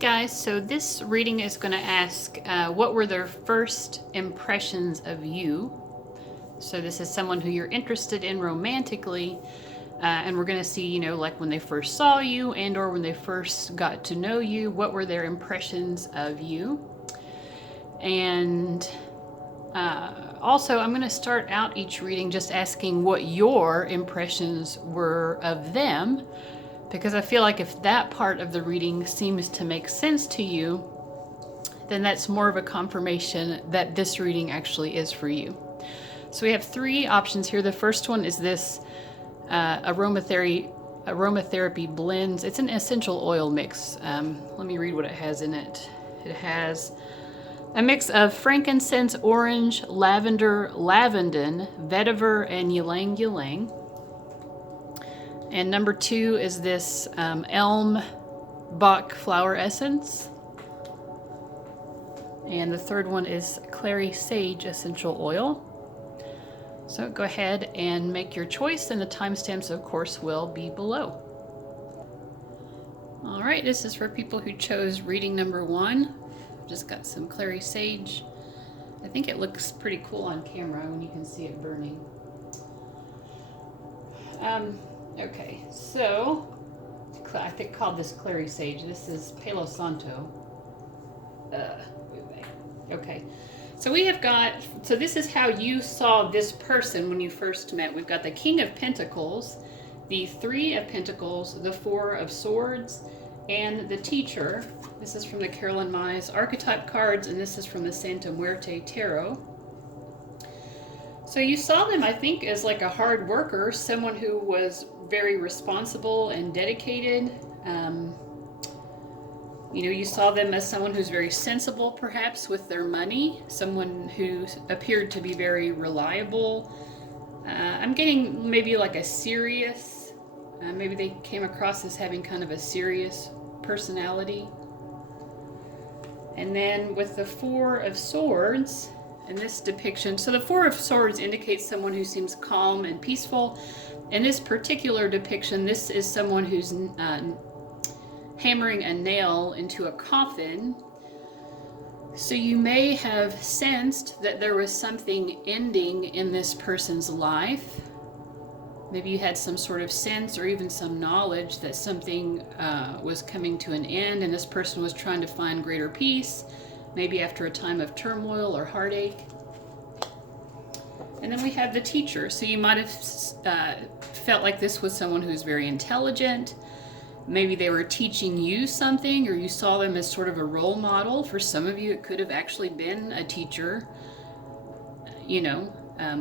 Guys, so this reading is going to ask what were their first impressions of you? So this is someone who you're interested in romantically, and we're going to see, like when they first saw you and or when they first got to know you, what were their impressions of you? And also, I'm going to start out each reading just asking what your impressions were of them, because I feel like if that part of the reading seems to make sense to you, then that's more of a confirmation that this reading actually is for you. So we have three options here. The first one is this aromatherapy blends. It's an essential oil mix. Let me read what it has in it. It has a mix of frankincense, orange, lavender, lavandin, vetiver, and ylang ylang. And number two is this Elm Bach Flower Essence. And the third one is Clary Sage Essential Oil. So go ahead and make your choice, and the timestamps, of course, will be below. All right, this is for people who chose reading number one. Just got some Clary Sage. I think it looks pretty cool on camera when you can see it burning. Okay, so I think called this Clary Sage. This is Palo Santo. Okay, so we have got, so this is how you saw this person when you first met. We've got the King of Pentacles, the Three of Pentacles, the Four of Swords, and the Teacher. This is from the Carolyn Myers Archetype cards, and this is from the Santa Muerte Tarot. So you saw them, I think, as like a hard worker, someone who was very responsible and dedicated. You saw them as someone who's very sensible, perhaps, with their money, someone who appeared to be very reliable. I'm getting maybe like a serious, maybe they came across as having kind of a serious personality. And then with the Four of Swords, in this depiction, so the Four of Swords indicates someone who seems calm and peaceful. In this particular depiction, this is someone who's hammering a nail into a coffin. So you may have sensed that there was something ending in this person's life. Maybe you had some sort of sense or even some knowledge that something was coming to an end, and this person was trying to find greater peace, maybe after a time of turmoil or heartache. And then we have the Teacher. So you might have felt like this was someone who's very intelligent. Maybe they were teaching you something, or you saw them as sort of a role model. For some of you, it could have actually been a teacher,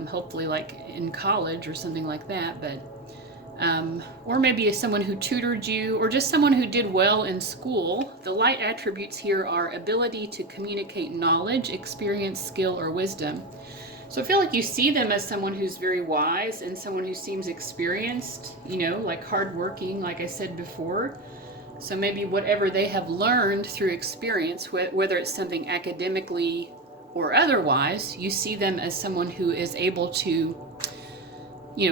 hopefully like in college or something like that. But or maybe someone who tutored you, or just someone who did well in school. The light attributes here are ability to communicate knowledge, experience, skill, or wisdom. So I feel like you see them as someone who's very wise and someone who seems experienced, like hardworking, like I said before. So maybe whatever they have learned through experience, whether it's something academically or otherwise, you see them as someone who is able to,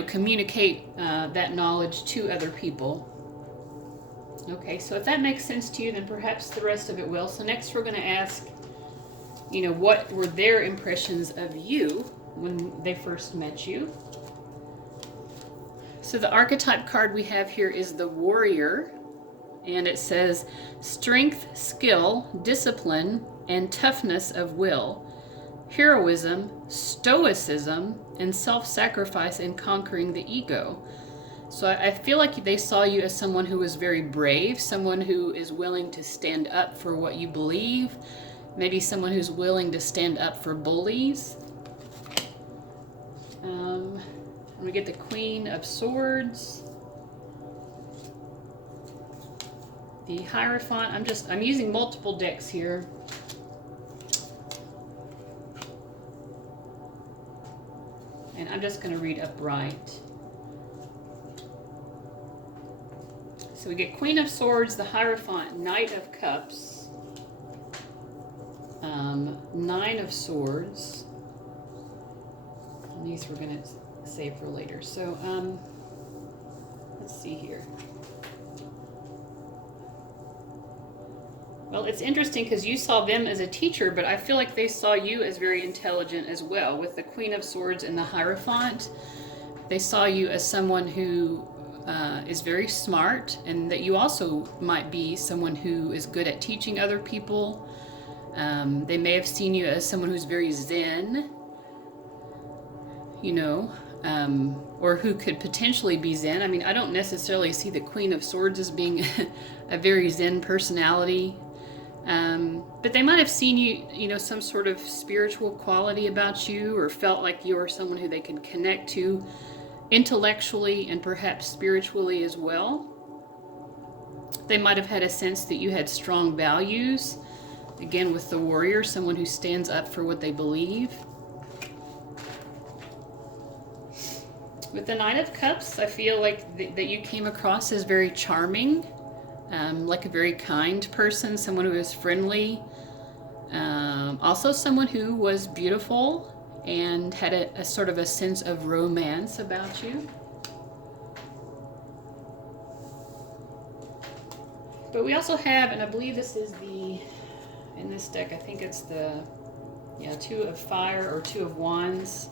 communicate that knowledge to other people. Okay, so if that makes sense to you, then perhaps the rest of it will. So next we're going to ask, what were their impressions of you when they first met you? So the archetype card we have here is the Warrior, and it says strength, skill, discipline, and toughness of will, heroism, stoicism, and self-sacrifice in conquering the ego. So I feel like they saw you as someone who was very brave, someone who is willing to stand up for what you believe, maybe someone who's willing to stand up for bullies. We get the Queen of Swords, the Hierophant. I'm using multiple decks here. And I'm just going to read upright. So we get Queen of Swords, the Hierophant, Knight of Cups, Nine of Swords. And these we're going to save for later. So let's see here. Well, it's interesting because you saw them as a teacher, but I feel like they saw you as very intelligent as well. With the Queen of Swords and the Hierophant, they saw you as someone who is very smart, and that you also might be someone who is good at teaching other people. They may have seen you as someone who's very zen, you know, or who could potentially be zen. I mean, I don't necessarily see the Queen of Swords as being a very zen personality. But they might have seen you, you know, some sort of spiritual quality about you, or felt like you were someone who they could connect to intellectually and perhaps spiritually as well. They might have had a sense that you had strong values. Again, with the warrior, someone who stands up for what they believe. With the Knight of Cups, I feel like that you came across as very charming, like a very kind person, someone who is friendly, also someone who was beautiful and had a sort of a sense of romance about you. But we also have, and I believe this is in this deck, I think it's the, Two of Fire or Two of Wands.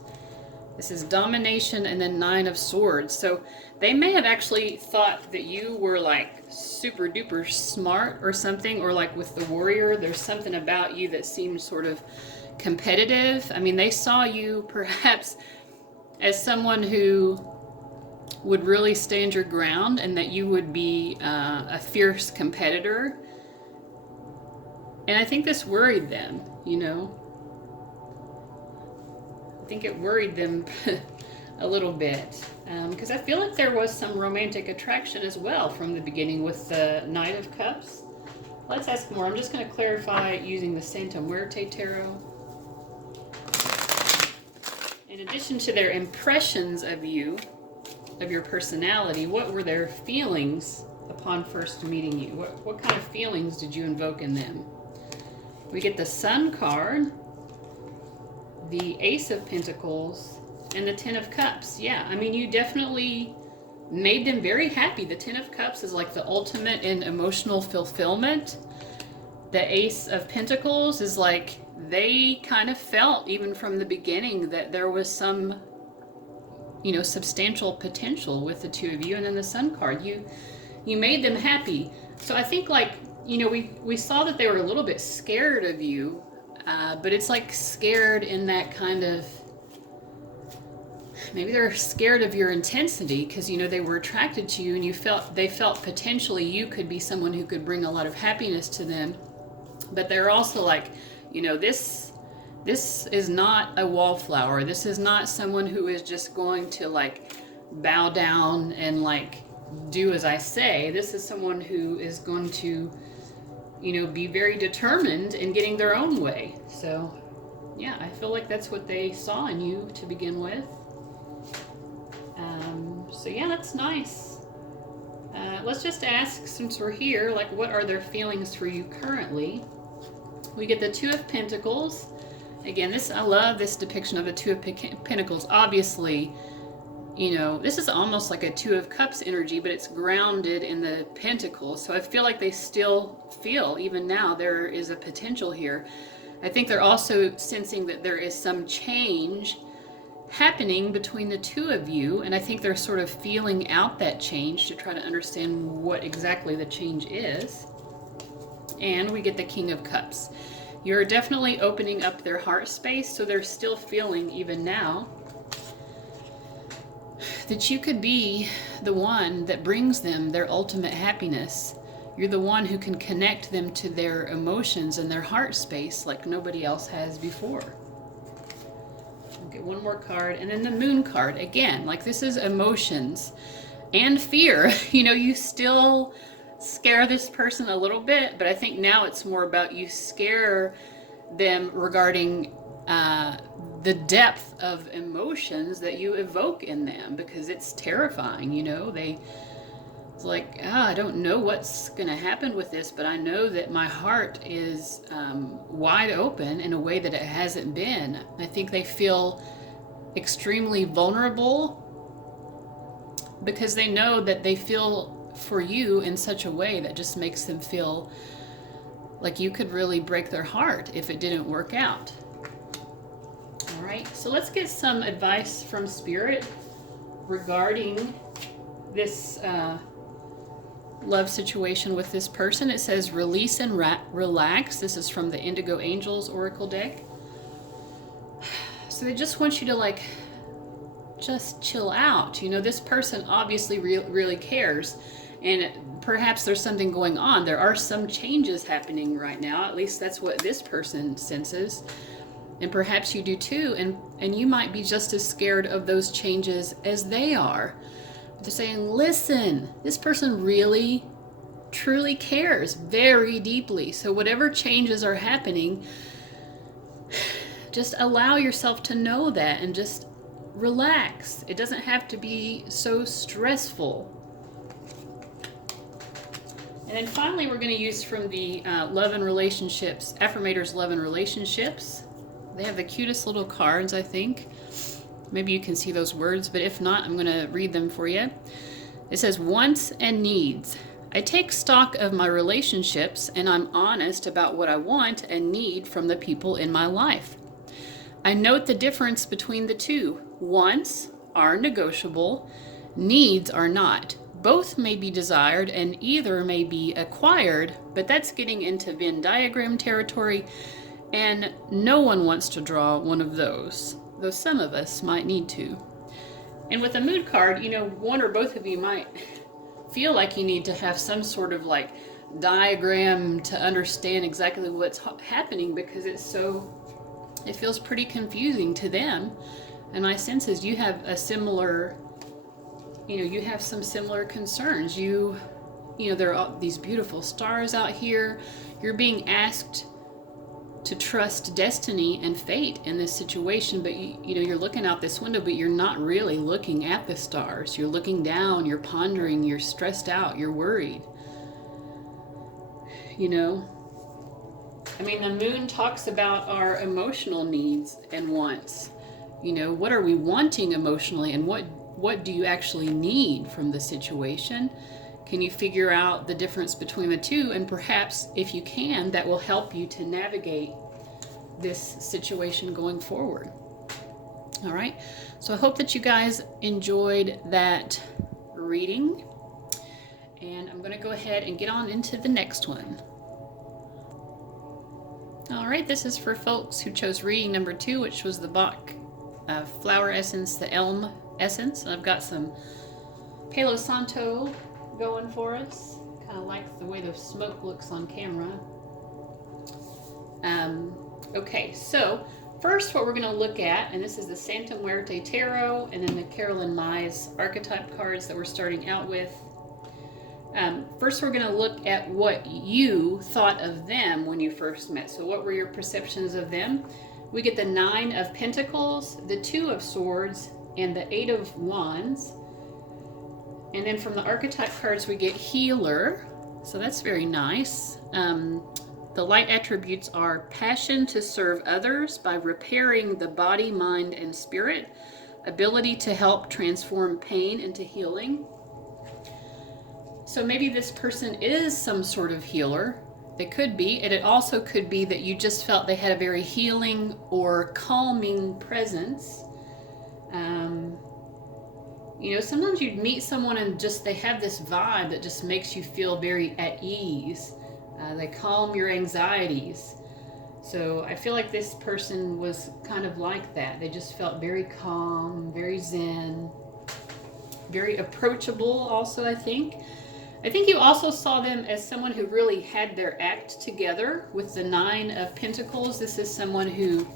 This is Domination and then Nine of Swords. So they may have actually thought that you were like super duper smart or something, or like with the warrior, there's something about you that seemed sort of competitive. I mean, they saw you perhaps as someone who would really stand your ground, and that you would be a fierce competitor. And I think this worried them, you know. I think it worried them a little bit, because I feel like there was some romantic attraction as well from the beginning with the Knight of Cups. Let's ask more. I'm just going to clarify using the Santa Muerte Tarot. In addition to their impressions of you, of your personality, what were their feelings upon first meeting you? What kind of feelings did you invoke in them? We get the Sun card, the Ace of Pentacles, and the Ten of Cups. Yeah, I mean, you definitely made them very happy. The Ten of Cups is like the ultimate in emotional fulfillment. The Ace of Pentacles is like, they kind of felt even from the beginning that there was some, you know, substantial potential with the two of you. And then the Sun card, you made them happy. So I think, like, you know, we saw that they were a little bit scared of you, but it's like scared in that kind of, maybe they're scared of your intensity, because, you know, they were attracted to you, and they felt potentially you could be someone who could bring a lot of happiness to them. But they're also like, you know, this is not a wallflower. This is not someone who is just going to like bow down and like do as I say. This is someone who is going to, you know, be very determined in getting their own way. So yeah, I feel like that's what they saw in you to begin with. So yeah, that's nice. Let's just ask, since we're here, like, what are their feelings for you currently? We get the Two of Pentacles. Again, I love this depiction of the Two of Pentacles. Obviously, you know, this is almost like a Two of Cups energy, but it's grounded in the Pentacles. So I feel like they still feel, even now, there is a potential here. I think they're also sensing that there is some change happening between the two of you, and I think they're sort of feeling out that change to try to understand what exactly the change is. And we get the King of Cups. You're definitely opening up their heart space, so they're still feeling, even now, that you could be the one that brings them their ultimate happiness. You're the one who can connect them to their emotions and their heart space like nobody else has before. Okay, one more card, and then the Moon card. Again, like, this is emotions and fear. You know, you still scare this person a little bit, but I think now it's more about you scare them regarding the depth of emotions that you evoke in them, because it's terrifying. You know, it's like, I don't know what's going to happen with this, but I know that my heart is wide open in a way that it hasn't been. I think they feel extremely vulnerable because they know that they feel for you in such a way that just makes them feel Like you could really break their heart if it didn't work out. All right, so let's get some advice from Spirit regarding this love situation with this person. It says release and relax. This is from the Indigo Angels Oracle deck. So they just want you to like just chill out. You know, this person obviously really cares, and perhaps there's something going on. There are some changes happening right now. At least that's what this person senses. And perhaps you do too, and you might be just as scared of those changes as they are. They're saying, listen, this person really, truly cares very deeply. So whatever changes are happening, just allow yourself to know that and just relax. It doesn't have to be so stressful. And then finally, we're going to use from the Love and Relationships, Affirmators Love and Relationships. They have the cutest little cards, I think. Maybe you can see those words, but if not, I'm going to read them for you. It says, wants and needs. I take stock of my relationships and I'm honest about what I want and need from the people in my life. I note the difference between the two. Wants are negotiable, needs are not. Both may be desired and either may be acquired, but that's getting into Venn diagram territory, and no one wants to draw one of those, though some of us might need to. And with a mood card, you know, one or both of you might feel like you need to have some sort of like diagram to understand exactly what's happening, because it feels pretty confusing to them. And my sense is you have a similar, you have some similar concerns. You know, there are all these beautiful stars out here. You're being asked to trust destiny and fate in this situation, but you're looking out this window, but you're not really looking at the stars. You're looking down, you're pondering, you're stressed out, you're worried. You know, I mean, the moon talks about our emotional needs and wants. You know, what are we wanting emotionally, and what do you actually need from the situation? Can you figure out the difference between the two? And perhaps, if you can, that will help you to navigate this situation going forward. All right. So I hope that you guys enjoyed that reading. And I'm going to go ahead and get on into the next one. All right. This is for folks who chose reading number 2, which was the Bach Flower Essence, the Elm Essence. And I've got some Palo Santo going for us. Kind of like the way the smoke looks on camera. Okay, so first what we're going to look at, and this is the Santa Muerte Tarot and then the Carolyn Mize archetype cards that we're starting out with. First we're going to look at what you thought of them when you first met. So what were your perceptions of them? We get the 9 of Pentacles, the 2 of Swords, and the 8 of Wands. And then from the archetype cards, we get Healer. So that's very nice. The light attributes are passion to serve others by repairing the body, mind, and spirit. Ability to help transform pain into healing. So maybe this person is some sort of healer. It could be. And it also could be that you just felt they had a very healing or calming presence. Sometimes you'd meet someone and just they have this vibe that just makes you feel very at ease. They calm your anxieties. So I feel like this person was kind of like that. They just felt very calm, very zen, very approachable also, I think. I think you also saw them as someone who really had their act together with the 9 of Pentacles. This is someone who,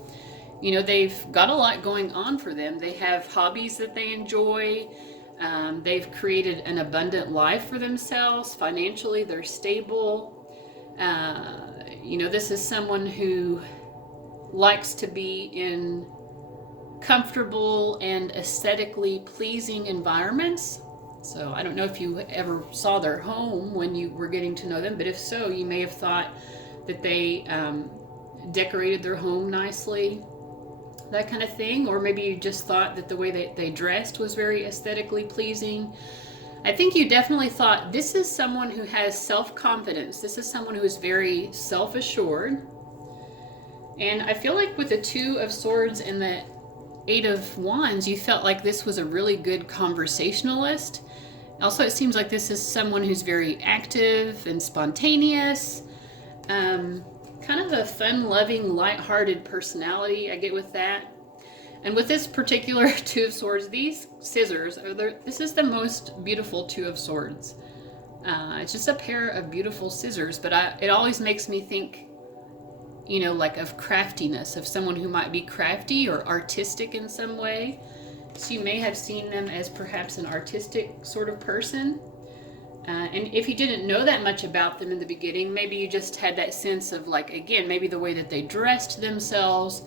they've got a lot going on for them. They have hobbies that they enjoy. They've created an abundant life for themselves. Financially, they're stable. This is someone who likes to be in comfortable and aesthetically pleasing environments. So I don't know if you ever saw their home when you were getting to know them, but if so, you may have thought that they decorated their home nicely, that kind of thing. Or maybe you just thought that the way they dressed was very aesthetically pleasing. I think you definitely thought this is someone who has self-confidence. This is someone who is very self-assured. And I feel like with the Two of Swords and the Eight of Wands, you felt like this was a really good conversationalist. Also, it seems like this is someone who's very active and spontaneous. Kind of a fun-loving, light-hearted personality I get with that. And with this particular Two of Swords, these scissors, this is the most beautiful Two of Swords. It's just a pair of beautiful scissors, but it always makes me think, you know, like of craftiness, of someone who might be crafty or artistic in some way. So you may have seen them as perhaps an artistic sort of person. And if you didn't know that much about them in the beginning, maybe you just had that sense of like, again, maybe the way that they dressed themselves,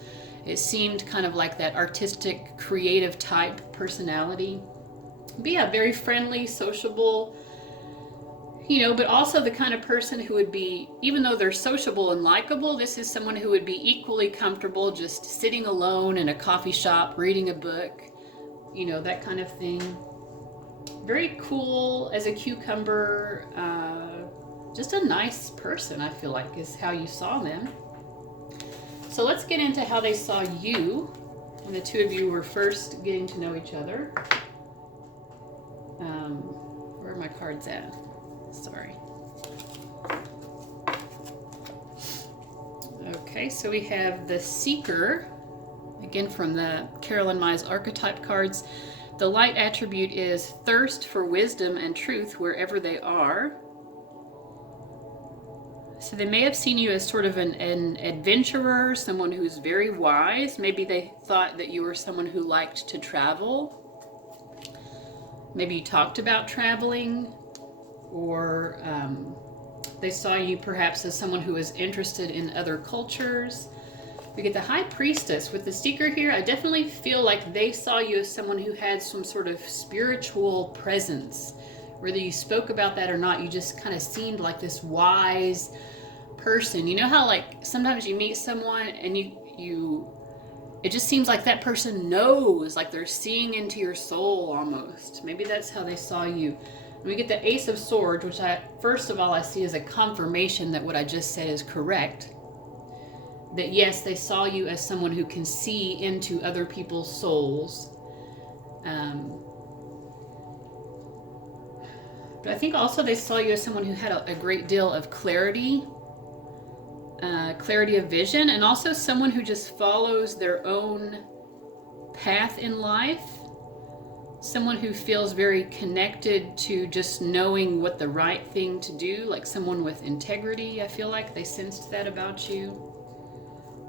it seemed kind of like that artistic, creative type personality. But yeah, very friendly, sociable, you know, but also the kind of person who would be, even though they're sociable and likable, this is someone who would be equally comfortable just sitting alone in a coffee shop, reading a book, you know, that kind of thing. Very cool as a cucumber. Just a nice person, I feel like, is how you saw them. So let's get into how they saw you when the two of you were first getting to know each other. Where are my cards at? Sorry. Okay, so we have the Seeker, again from the Carolyn Myers archetype cards. The light attribute is thirst for wisdom and truth wherever they are. So they may have seen you as sort of an adventurer, someone who's very wise. Maybe they thought that you were someone who liked to travel. Maybe you talked about traveling, or they saw you perhaps as someone who was interested in other cultures. We get the High Priestess with the Seeker here. I definitely feel like they saw you as someone who had some sort of spiritual presence. Whether you spoke about that or not, you just kind of seemed like this wise person. You know how like sometimes you meet someone and it just seems like that person knows, like they're seeing into your soul almost. Maybe that's how they saw you. And we get the Ace of Swords, which first of all I see as a confirmation that what I just said is correct. That yes, they saw you as someone who can see into other people's souls. But I think also they saw you as someone who had a great deal of clarity, clarity of vision, and also someone who just follows their own path in life. Someone who feels very connected to just knowing what the right thing to do, like someone with integrity. I feel like they sensed that about you.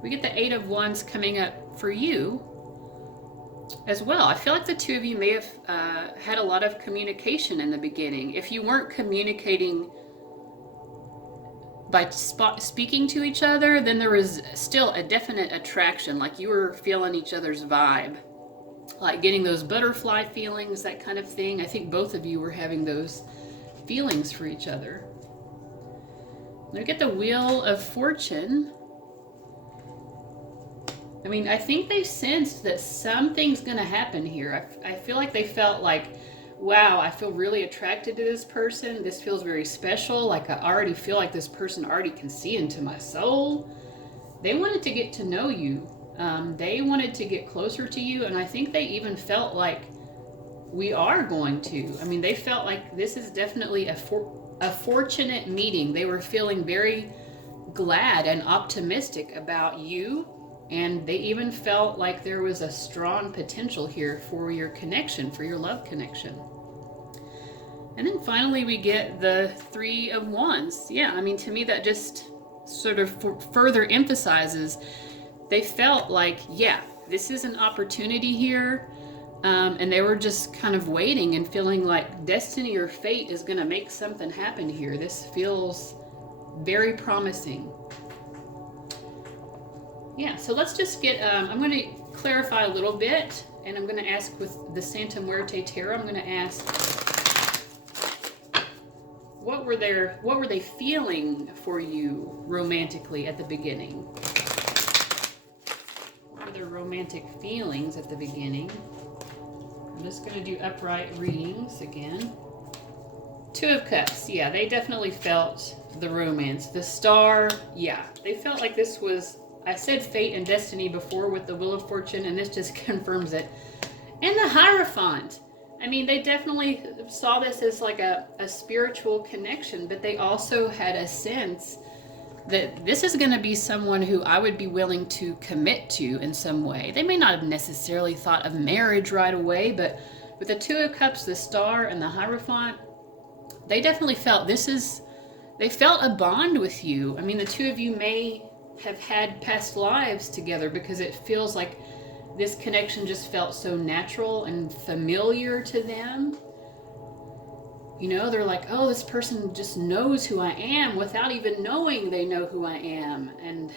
We get the Eight of Wands coming up for you as well. I feel like the two of you may have had a lot of communication in the beginning. If you weren't communicating by speaking to each other, then there was still a definite attraction, like you were feeling each other's vibe, like getting those butterfly feelings, that kind of thing. I think both of you were having those feelings for each other. We get the Wheel of Fortune. I mean, I think they sensed that something's going to happen here. I feel like they felt like, wow, I feel really attracted to this person. This feels very special. Like I already feel like this person already can see into my soul. They wanted to get to know you. They wanted to get closer to you. And I think they even felt like we are going to. I mean, they felt like this is definitely a fortunate meeting. They were feeling very glad and optimistic about you. And they even felt like there was a strong potential here for your connection, for your love connection. And then finally we get the Three of Wands. Yeah, I mean, to me that just sort of further emphasizes they felt like, yeah, this is an opportunity here. And they were just kind of waiting and feeling like destiny or fate is going to make something happen here. This feels very promising. Yeah, so let's just get, I'm going to clarify a little bit, and I'm going to ask with the Santa Muerte Tarot, I'm going to ask, what were they feeling for you romantically at the beginning? What were their romantic feelings at the beginning? I'm just going to do upright readings again. Two of Cups. Yeah, they definitely felt the romance. The Star. Yeah, they felt like this was, I said fate and destiny before with the Wheel of Fortune, and this just confirms it. And the Hierophant. I mean, they definitely saw this as like a spiritual connection, but they also had a sense that this is going to be someone who I would be willing to commit to in some way. They may not have necessarily thought of marriage right away, but with the Two of Cups, the Star, and the Hierophant, they definitely felt they felt a bond with you. I mean, the two of you may have had past lives together because it feels like this connection just felt so natural and familiar to them. You know, they're like, oh, this person just knows who I am without even knowing they know who I am. And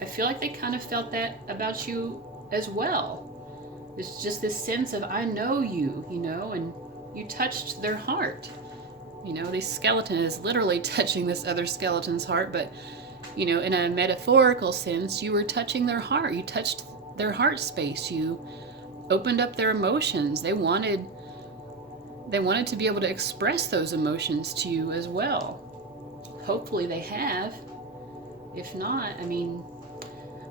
I feel like they kind of felt that about you as well. It's just this sense of, I know you, you know, and you touched their heart. You know, this skeleton is literally touching this other skeleton's heart, but, you know, in a metaphorical sense, you were touching their heart. You touched their heart space. You opened up their emotions. They wanted to be able to express those emotions to you as well. Hopefully they have. If not, I mean,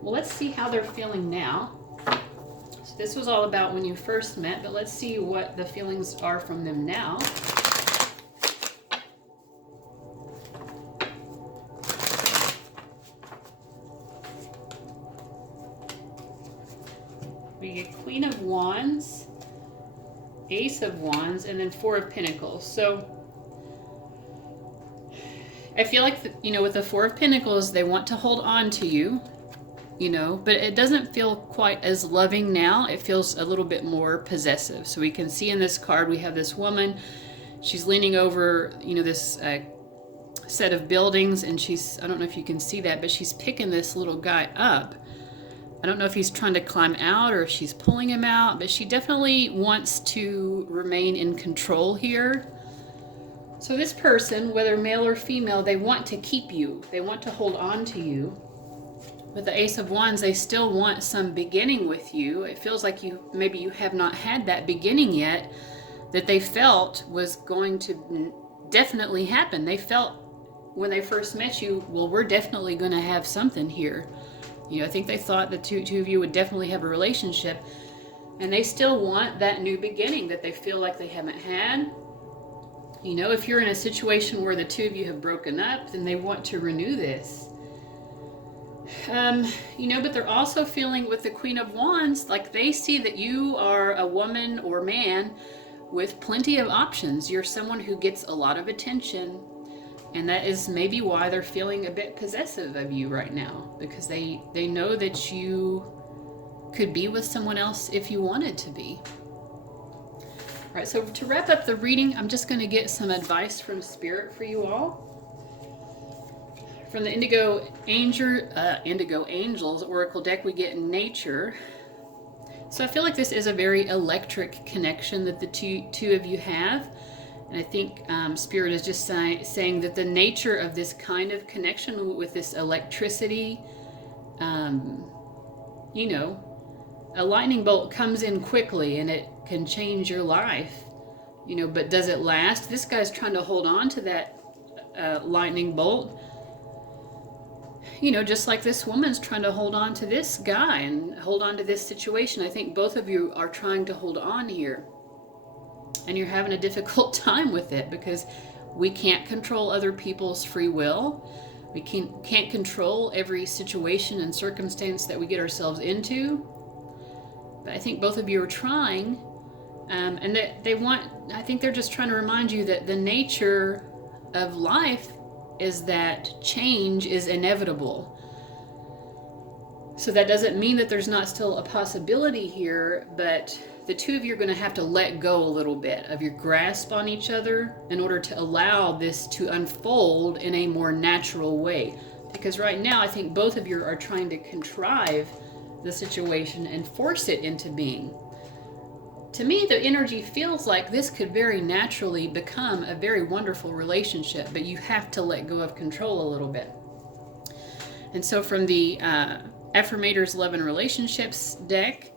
well, let's see how they're feeling now. So this was all about when you first met, but let's see what the feelings are from them now. We get Queen of Wands, Ace of Wands, and then Four of Pentacles. So I feel like, you know, with the Four of Pentacles, they want to hold on to you, you know, but it doesn't feel quite as loving now. It feels a little bit more possessive. So we can see in this card, we have this woman. She's leaning over, you know, this set of buildings, and she's, I don't know if you can see that, but she's picking this little guy up. I don't know if he's trying to climb out or if she's pulling him out, but she definitely wants to remain in control here. So this person, whether male or female, they want to keep you. They want to hold on to you. With the Ace of Wands, they still want some beginning with you. It feels like maybe you have not had that beginning yet that they felt was going to definitely happen. They felt when they first met you, well, we're definitely going to have something here. You know, I think they thought the two of you would definitely have a relationship, and they still want that new beginning that they feel like they haven't had. You know, if you're in a situation where the two of you have broken up, then they want to renew this. You know, but they're also feeling with the Queen of Wands, like they see that you are a woman or man with plenty of options. You're someone who gets a lot of attention. And that is maybe why they're feeling a bit possessive of you right now, because they know that you could be with someone else if you wanted to be. All right, so to wrap up the reading, I'm just going to get some advice from Spirit for you all. From the Indigo Angels Oracle deck, we get Nature. So I feel like this is a very electric connection that the two of you have. And I think Spirit is just saying that the nature of this kind of connection with this electricity, you know, a lightning bolt comes in quickly and it can change your life, you know, but does it last? This guy's trying to hold on to that lightning bolt, you know, just like this woman's trying to hold on to this guy and hold on to this situation. I think both of you are trying to hold on here. And you're having a difficult time with it because we can't control other people's free will. We can't control every situation and circumstance that we get ourselves into. But I think both of you are trying, and that I think they're just trying to remind you that the nature of life is that change is inevitable. So that doesn't mean that there's not still a possibility here, but the two of you are going to have to let go a little bit of your grasp on each other in order to allow this to unfold in a more natural way. Because right now, I think both of you are trying to contrive the situation and force it into being. To me, the energy feels like this could very naturally become a very wonderful relationship, but you have to let go of control a little bit. And so from the Affirmators Love and Relationships deck,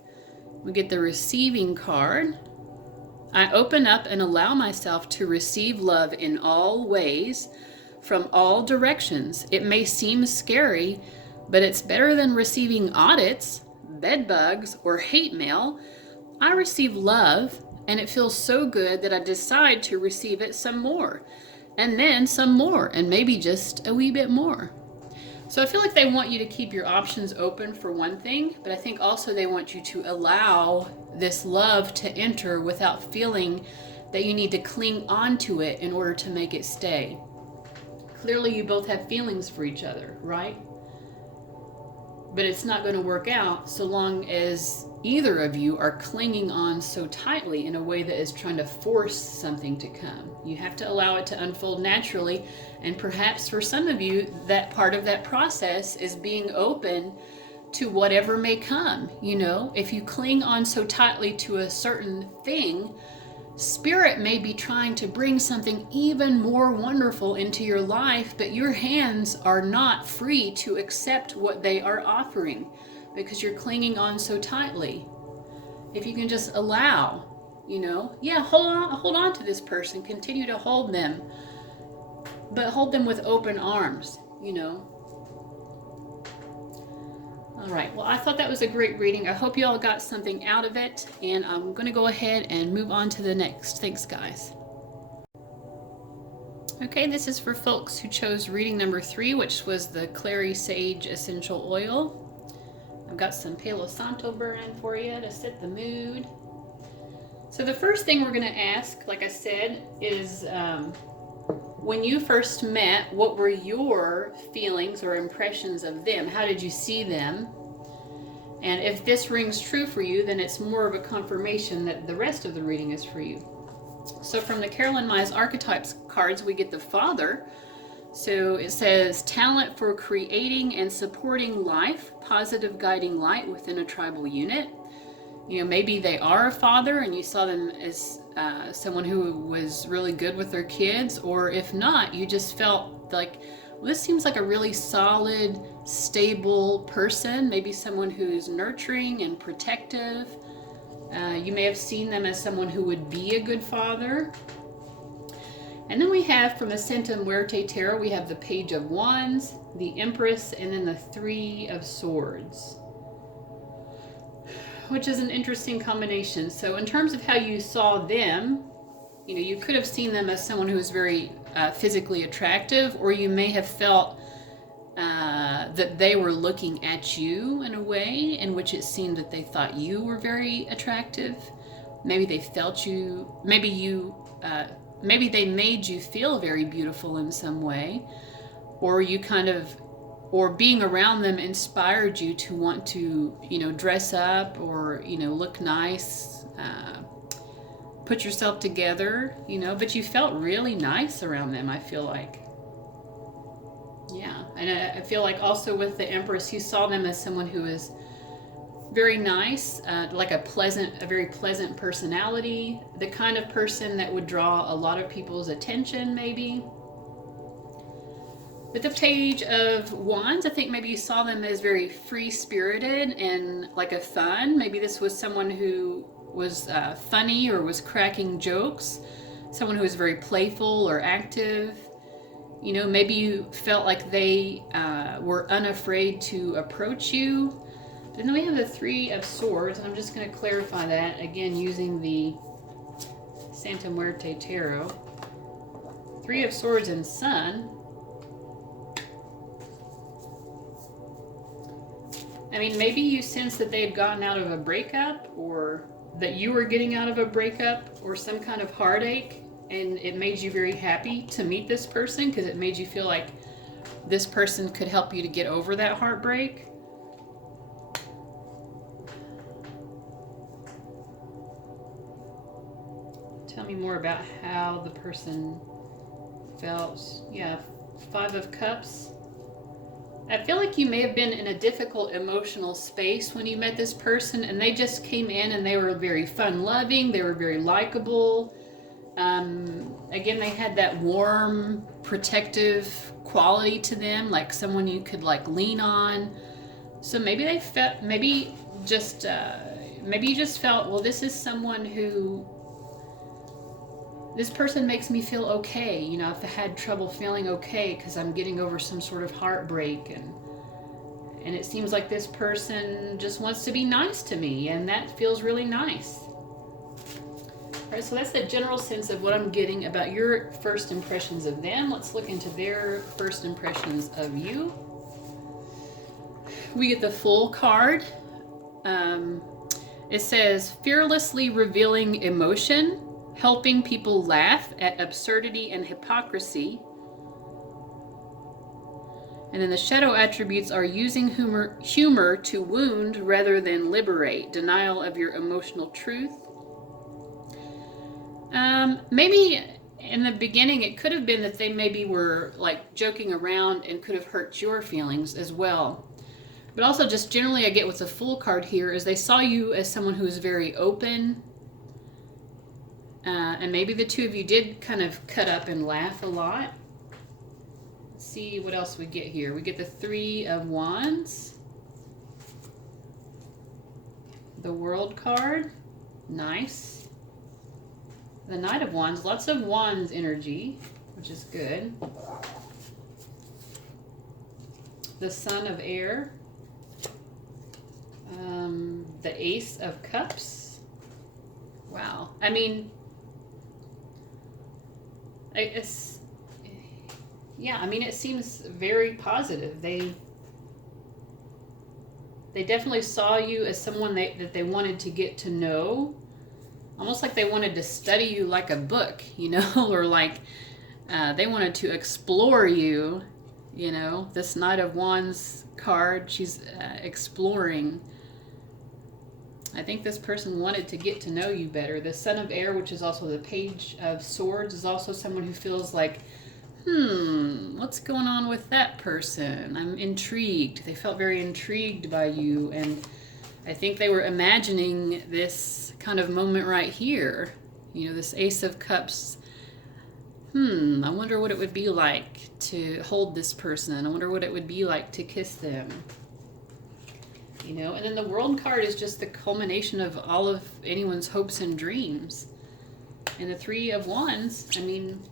we get the Receiving card. I open up and allow myself to receive love in all ways, from all directions. It may seem scary, but it's better than receiving audits, bed bugs, or hate mail. I receive love, and it feels so good that I decide to receive it some more, and then some more, and maybe just a wee bit more. So I feel like they want you to keep your options open for one thing, but I think also they want you to allow this love to enter without feeling that you need to cling onto it in order to make it stay. Clearly you both have feelings for each other, right? But it's not going to work out so long as either of you are clinging on so tightly in a way that is trying to force something to come. You have to allow it to unfold naturally, and perhaps for some of you, that part of that process is being open to whatever may come. You know, if you cling on so tightly to a certain thing, Spirit may be trying to bring something even more wonderful into your life, but your hands are not free to accept what they are offering because you're clinging on so tightly. If you can just allow, you know, yeah, hold on to this person, continue to hold them, but hold them with open arms, you know. All right, well, I thought that was a great reading. I hope you all got something out of it, and I'm going to go ahead and move on to the next. Thanks, guys. Okay, this is for folks who chose reading number 3, which was the Clary Sage Essential Oil. I've got some Palo Santo burning for you to set the mood. So the first thing we're going to ask, like I said, is when you first met, what were your feelings or impressions of them? How did you see them? And if this rings true for you, then it's more of a confirmation that the rest of the reading is for you. So from the Carolyn Myers Archetypes cards, we get the Father. So it says, talent for creating and supporting life, positive guiding light within a tribal unit. You know, maybe they are a father and you saw them as someone who was really good with their kids, or if not, you just felt like, well, this seems like a really solid, stable person, maybe someone who's nurturing and protective. You may have seen them as someone who would be a good father. And then we have from the Santa Muerte Tarot, we have the Page of Wands, the Empress, and then the Three of Swords, which is an interesting combination. So in terms of how you saw them, you know, you could have seen them as someone who was very physically attractive, or you may have felt that they were looking at you in a way in which it seemed that they thought you were very attractive. Maybe they felt you, maybe they made you feel very beautiful in some way, or you kind of, or being around them inspired you to want to, you know, dress up or, you know, look nice, put yourself together, you know, but you felt really nice around them, I feel like. Yeah, and I feel like also with the Empress, you saw them as someone who is very nice, like a very pleasant personality, the kind of person that would draw a lot of people's attention, maybe. With the Page of Wands, I think maybe you saw them as very free-spirited and like a fun. Maybe this was someone who was funny or was cracking jokes, someone who was very playful or active. You know, maybe you felt like they were unafraid to approach you. And then we have the Three of Swords, and I'm just going to clarify that again using the Santa Muerte Tarot. Three of Swords and Sun. I mean, maybe you sense that they had gotten out of a breakup, or that you were getting out of a breakup, or some kind of heartache, and it made you very happy to meet this person because it made you feel like this person could help you to get over that heartbreak. Tell me more about how the person felt. Yeah, Five of Cups. I feel like you may have been in a difficult emotional space when you met this person, and they just came in and they were very fun-loving, they were very likable. Again, they had that warm, protective quality to them, like someone you could like lean on. So maybe they felt, maybe you just felt, well, this is someone who This person makes me feel okay. You know, if I had trouble feeling okay because I'm getting over some sort of heartbreak, and it seems like this person just wants to be nice to me, and that feels really nice. All right, so that's the general sense of what I'm getting about your first impressions of them. Let's look into their first impressions of you. We get the Fool card. It says, fearlessly revealing emotion, helping people laugh at absurdity and hypocrisy. And then the shadow attributes are using humor to wound rather than liberate, denial of your emotional truth. Maybe in the beginning it could have been that they maybe were like joking around and could have hurt your feelings as well. But also just generally I get with the Fool card here is they saw you as someone who is very open. And maybe the two of you did kind of cut up and laugh a lot. Let's see what else we get here. We get the Three of Wands. The World card. Nice. The Knight of Wands. Lots of Wands energy, which is good. The Son of Air. The Ace of Cups. Wow. I mean, it seems very positive. They definitely saw you as someone that they wanted to get to know, almost like they wanted to study you like a book, you know, or like they wanted to explore you, you know. This Knight of Wands card, she's exploring. I think this person wanted to get to know you better. The Son of Air, which is also the Page of Swords, is also someone who feels like, what's going on with that person? I'm intrigued. They felt very intrigued by you, and I think they were imagining this kind of moment right here. You know, this Ace of Cups. I wonder what it would be like to hold this person. I wonder what it would be like to kiss them. You know, and then the World card is just the culmination of all of anyone's hopes and dreams. And the Three of Wands, I mean,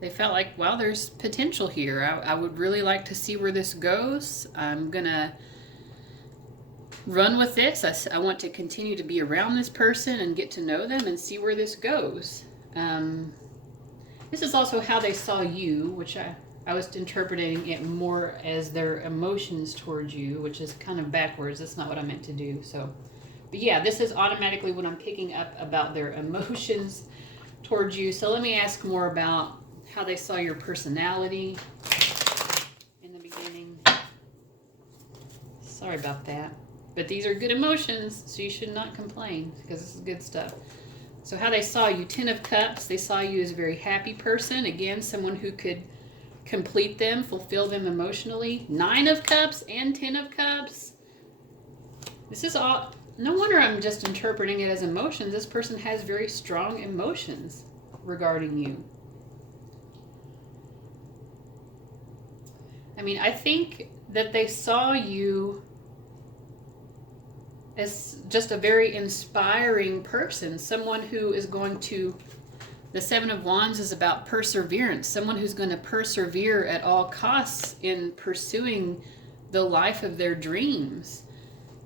they felt like, wow, there's potential here. I would really like to see where this goes. I'm going to run with this. I want to continue to be around this person and get to know them and see where this goes. This is also how they saw you, which I was interpreting it more as their emotions towards you, which is kind of backwards. That's not what I meant to do. So, but yeah, this is automatically what I'm picking up about their emotions towards you. So let me ask more about how they saw your personality in the beginning. Sorry about that. But these are good emotions, so you should not complain because this is good stuff. So how they saw you, 10 of Cups, they saw you as a very happy person. Again, someone who could complete them, fulfill them emotionally. 9 of Cups and 10 of Cups. This is all, no wonder I'm just interpreting it as emotions. This person has very strong emotions regarding you. I mean, I think that they saw you as just a very inspiring person, someone who is going to, the Seven of Wands is about perseverance, someone who's going to persevere at all costs in pursuing the life of their dreams.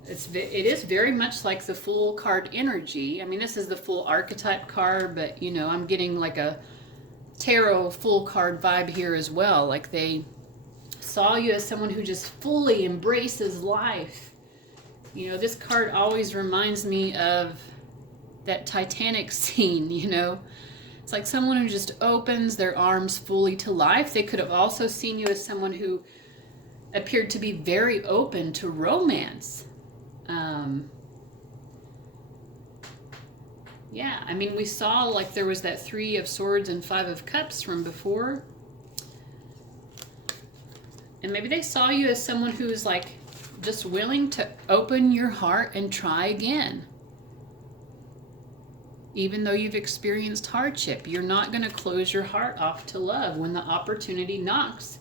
It is very much like the Fool card energy. I mean, this is the Fool archetype card, but you know, I'm getting like a tarot Fool card vibe here as well. Like they saw you as someone who just fully embraces life. You know, this card always reminds me of that Titanic scene, you know. It's like someone who just opens their arms fully to life. They could have also seen you as someone who appeared to be very open to romance. Yeah, I mean, we saw like there was that 3 of Swords and 5 of Cups from before. And maybe they saw you as someone who is like just willing to open your heart and try again. Even though you've experienced hardship, you're not going to close your heart off to love. When the opportunity knocks,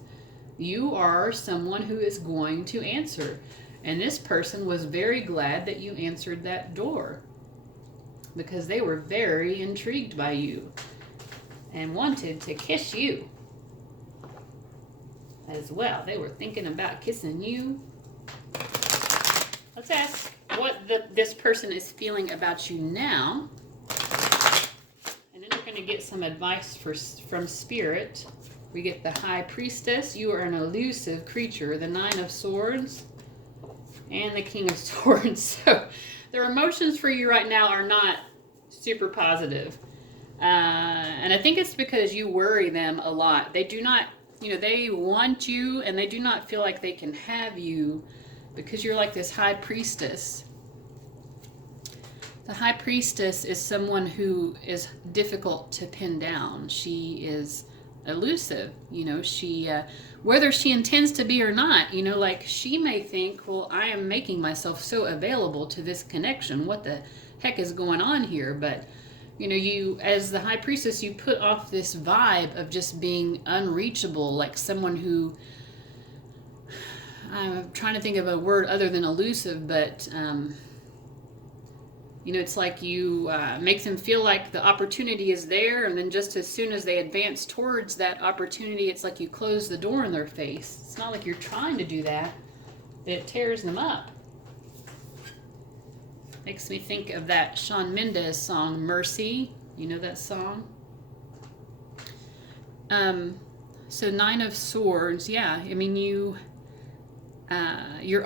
you are someone who is going to answer. And this person was very glad that you answered that door. because they were very intrigued by you and wanted to kiss you as well. They were thinking about kissing you. Let's ask what this person is feeling about you now. And then we're going to get some advice from Spirit. We get the High Priestess. You are an elusive creature. The Nine of Swords. And the King of Swords. So their emotions for you right now are not super positive. And I think it's because you worry them a lot. They do not, they want you and they do not feel like they can have you because you're like this High Priestess. The High Priestess is someone who is difficult to pin down. She is elusive, she whether she intends to be or not, like she may think, well, I am making myself so available to this connection, what the heck is going on here? But you as the High Priestess, you put off this vibe of just being unreachable, like someone who, I'm trying to think of a word other than elusive, but it's like you make them feel like the opportunity is there, and then just as soon as they advance towards that opportunity, it's like you close the door in their face. It's not like you're trying to do that. It tears them up. Makes me think of that Shawn Mendes song, Mercy. You know that song? So Nine of Swords, yeah. I mean, you're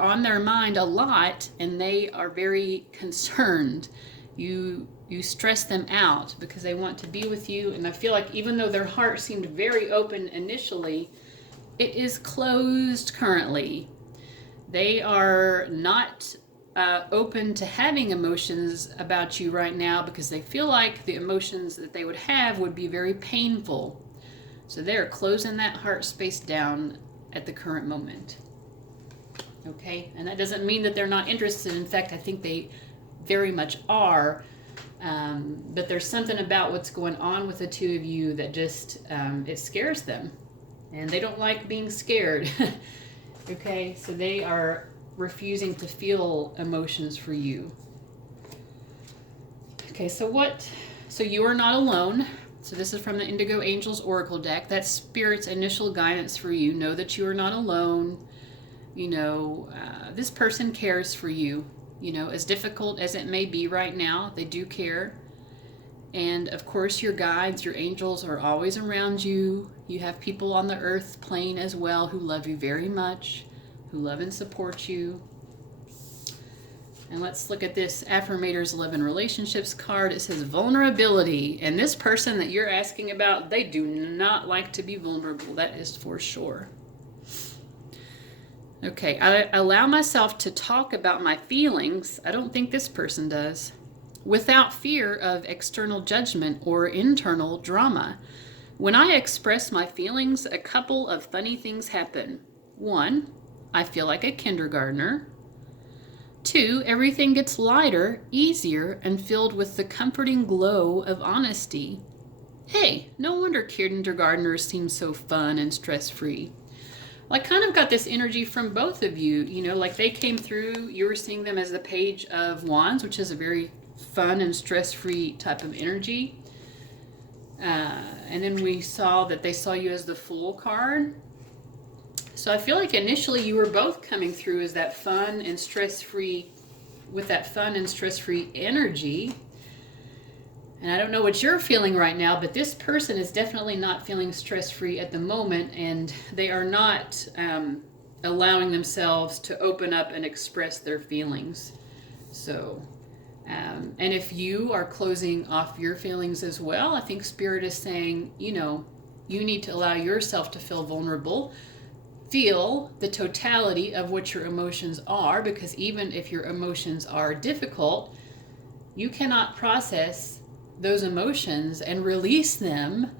on their mind a lot, and they are very concerned. You stress them out because they want to be with you, and I feel like even though their heart seemed very open initially, it is closed currently. They are not open to having emotions about you right now because they feel like the emotions that they would have would be very painful. So they're closing that heart space down at the current moment. Okay, and that doesn't mean that they're not interested. In fact, I think they very much are. But there's something about what's going on with the two of you that just, it scares them. And they don't like being scared. Okay, so they are refusing to feel emotions for you. Okay, so you are not alone. So this is from the Indigo Angels Oracle deck. That's Spirit's initial guidance for you. Know that you are not alone. This person cares for you. As difficult as it may be right now, they do care. And of course, your guides, your angels are always around you. You have people on the earth plane as well who love you very much, who love and support you. And let's look at this Affirmators Love and Relationships card. It says vulnerability. And this person that you're asking about, they do not like to be vulnerable. That is for sure. Okay, I allow myself to talk about my feelings. I don't think this person does. Without fear of external judgment or internal drama. When I express my feelings, a couple of funny things happen. 1, I feel like a kindergartner. 2, everything gets lighter, easier, and filled with the comforting glow of honesty. Hey, no wonder kindergartners seem so fun and stress-free. Well, I kind of got this energy from both of you, like they came through, you were seeing them as the Page of Wands, which is a very fun and stress-free type of energy. And then we saw that they saw you as the Fool card. So I feel like initially you were both coming through as that fun and stress-free, with that fun and stress-free energy. And I don't know what you're feeling right now, but this person is definitely not feeling stress-free at the moment, and they are not allowing themselves to open up and express their feelings. So, and if you are closing off your feelings as well, I think Spirit is saying, you need to allow yourself to feel vulnerable. Feel the totality of what your emotions are, because even if your emotions are difficult, you cannot process those emotions and release them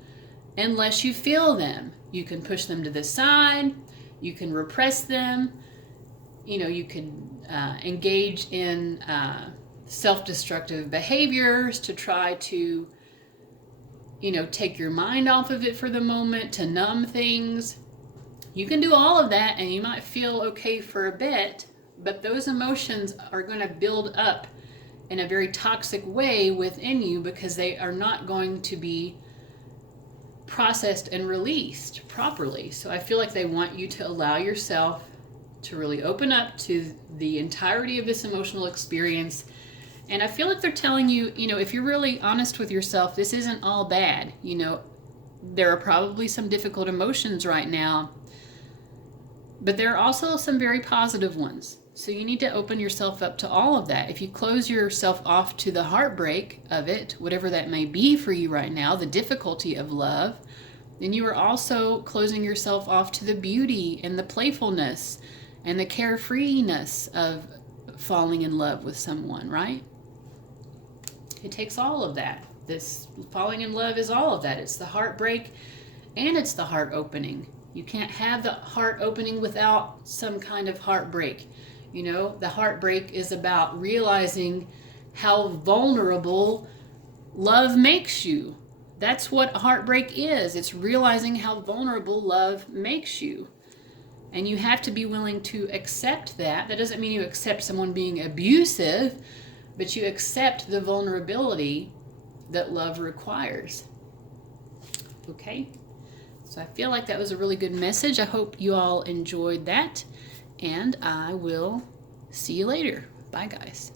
unless you feel them. You can push them to the side, you can repress them, you can engage in self-destructive behaviors to try to, take your mind off of it for the moment, to numb things. You can do all of that and you might feel okay for a bit, but those emotions are going to build up in a very toxic way within you because they are not going to be processed and released properly. So I feel like they want you to allow yourself to really open up to the entirety of this emotional experience. And I feel like they're telling you, if you're really honest with yourself, this isn't all bad. There are probably some difficult emotions right now, but there are also some very positive ones. So you need to open yourself up to all of that. If you close yourself off to the heartbreak of it, whatever that may be for you right now, the difficulty of love, then you are also closing yourself off to the beauty and the playfulness and the carefreeness of falling in love with someone, right? It takes all of that. This falling in love is all of that. It's the heartbreak and it's the heart opening. You can't have the heart opening without some kind of heartbreak. The heartbreak is about realizing how vulnerable love makes you. That's what heartbreak is. It's realizing how vulnerable love makes you. And you have to be willing to accept that. That doesn't mean you accept someone being abusive, but you accept the vulnerability that love requires. Okay? So I feel like that was a really good message. I hope you all enjoyed that. And I will see you later. Bye, guys.